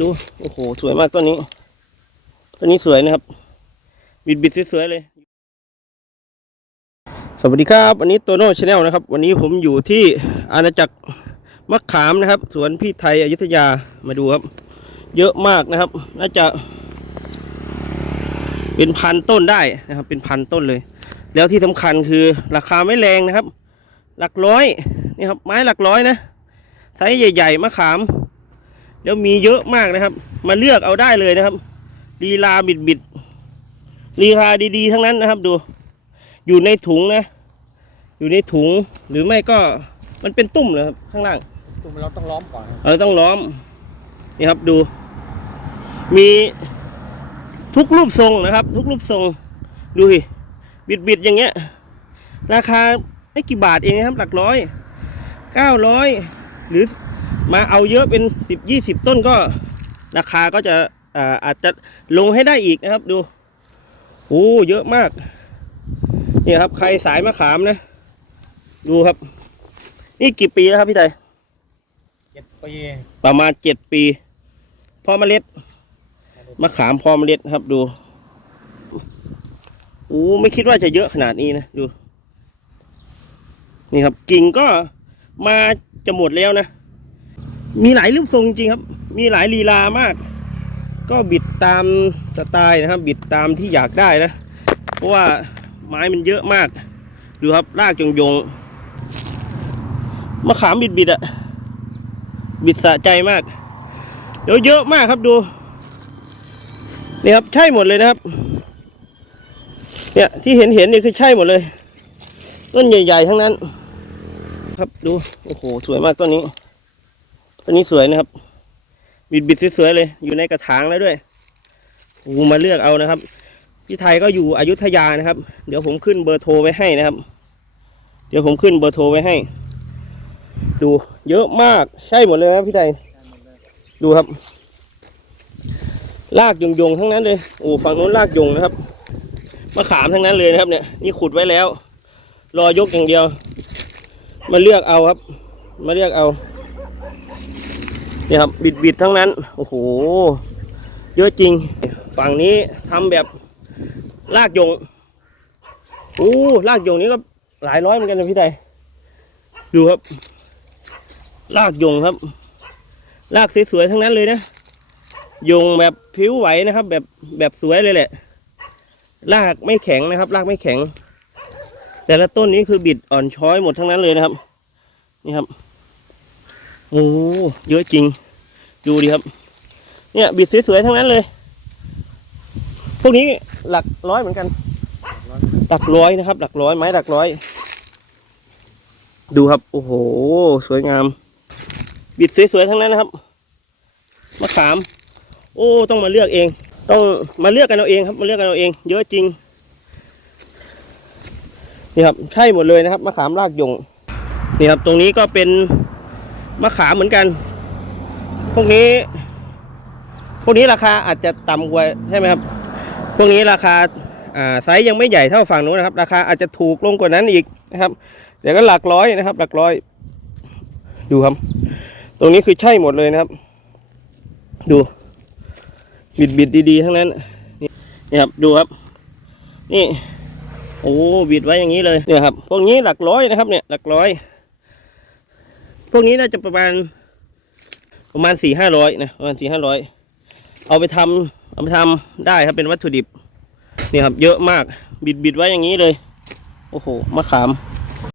ดู โอ้โห สวยมากต้นนี้ ต้นนี้สวยนะครับ บิดบิดสวยๆเลย สวัสดีครับวันนี้โตโน่ชาแนลนะครับ วันนี้ผมอยู่ที่อาณาจักรมะขามนะครับ สวนพี่ไทยอยุธยา มาดูครับ เยอะมากนะครับ น่าจะ เป็นพันต้นได้นะครับ เป็นพันต้นเลย แล้วที่สำคัญคือราคาไม่แรงนะครับ หลักร้อย นี่ครับ ไม้หลักร้อยนะ ไซส์ใหญ่ ๆมะขาม แล้วมีเยอะมากนะครับ มาเลือกเอาได้เลยนะครับลีลาบิดบิดๆลีลาดีๆ ทั้งนั้นนะครับ ดู อยู่ในถุงนะ อยู่ในถุงหรือไม่ก็มันเป็นตุ่มเลยครับข้างล่างตุ่มเราต้องล้อมก่อนเราต้องล้อมนี่ครับดู มีทุกรูปทรงนะครับ ทุกรูปทรงดูสิบิดบิดๆอย่างเงี้ย ราคาไม่กี่บาทเองนะครับ หลักร้อยเก้าร้อยหรือ มาเอาเยอะเป็นสิบยี่สิบต้นก็ราคาก็จะอ่าอาจจะลงให้ได้อีกนะครับดูโอ้เยอะมากนี่ครับ ใครสายมะขามนะ ดูครับ นี่กี่ปีแล้วครับพี่ไทยเจ็ดปีประมาณเจ็ดปีพอเมล็ดมะขามพอเมล็ดครับดูโอ้ไม่คิดว่าจะเยอะขนาดนี้นะดู นี่ครับกิ่งก็มาจะหมดแล้วนะ มีหลายรูปทรงจริงครับ มีหลายลีลามาก ก็บิดตามสไตล์นะครับ บิดตามที่อยากได้นะ เพราะว่าไม้มันเยอะมาก ดูครับรากยงๆมะขามบิดบิดๆอะบิดสะใจมาก เดี๋ยวเยอะมากครับดูนี่ครับใช่หมดเลยนะครับ เนี่ยที่เห็นเห็นนี่คือใช่หมดเลย ต้นใหญ่ ๆ ทั้งนั้น ครับดู โอ้โห สวยมากต้นนี้ ต้นนี้สวยนะครับ บิดบิดสวยๆเลย อยู่ในกระถางแล้วด้วยอ้โหมาเลือกเอานะครับ พี่ไทยก็อยู่อยุธยานะครับ เดี๋ยวผมขึ้นเบอร์โทรไว้ให้นะครับ เดี๋ยวผมขึ้นเบอร์โทรไว้ให้ ดูเยอะมากใช่หมดเลยครับพี่ไทยดูครับ ลากยงยงทั้งนั้นเลยโอ้ฝั่งนู้นลากยงนะครับมะขามทั้งนั้นเลยนะครับเนี่ยนี่ขุดไว้แล้ว รอยกอย่างเดียว มาเลือกเอาครับ มาเลือกเอา นี่ครับบิดบิดๆทั้งนั้น โอ้โห เยอะจริง ฝั่งนี้ทำแบบลากยงโอ้ลากยงนี้ก็หลายร้อยเหมือนกันนะพี่ไทยดูครับ ลากยงครับ ลากสวยๆทั้งนั้นเลยนะยงแบบผิวไหวนะครับ แบบแบบสวยเลยแหละ ลากไม่แข็งนะครับ ลากไม่แข็ง แต่ละต้นนี้คือบิดอ่อนช้อยหมดทั้งนั้นเลยนะครับ นี่ครับ โอ้เยอะจริง ดูดิครับ เนี่ยบิดสวยๆทั้งนั้นเลย พวกนี้หลักร้อยเหมือนกัน หลักร้อยนะครับ หลักร้อยไม้หลักร้อย ดูครับ โอ้โห สวยงาม บิดสวยๆทั้งนั้นนะครับมะขาม โอ้ ต้องมาเลือกเอง ต้องมาเลือกกันเอาเองครับ มาเลือกกันเอาเอง เยอะจริง นี่ครับ ใช่หมดเลยนะครับมะขามรากยงนี่ครับ ตรงนี้ก็เป็น มะขามเหมือนกัน พวกนี้ พวกนี้ราคาอาจจะต่ำกว่าใช่ไหมครับ พวกนี้ราคาไซส์ยังไม่ใหญ่เท่าฝั่งนู้นนะครับ ราคาอาจจะถูกลงกว่านั้นอีกนะครับ เดี๋ยวก็หลักร้อยนะครับ หลักร้อย ดูครับ ตรงนี้คือใช่หมดเลยนะครับ ดู บิดบิดดีๆ ทั้งนั้น นี่นี่ครับ ดูครับ นี่ โอ้บิดไว้อย่างนี้เลย เนี่ยครับ พวกนี้หลักร้อยนะครับ เนี่ย หลักร้อย พวกนี้น่าจะประมาณ ประมาณสี่ห้าร้อยนะประมาณสี่ห้าร้อยเอาไปทำเอาไปทำได้ครับเป็นวัตถุดิบนี่ครับ เยอะมากบิดบิดไว้อย่างนี้เลย โอ้โหมะขาม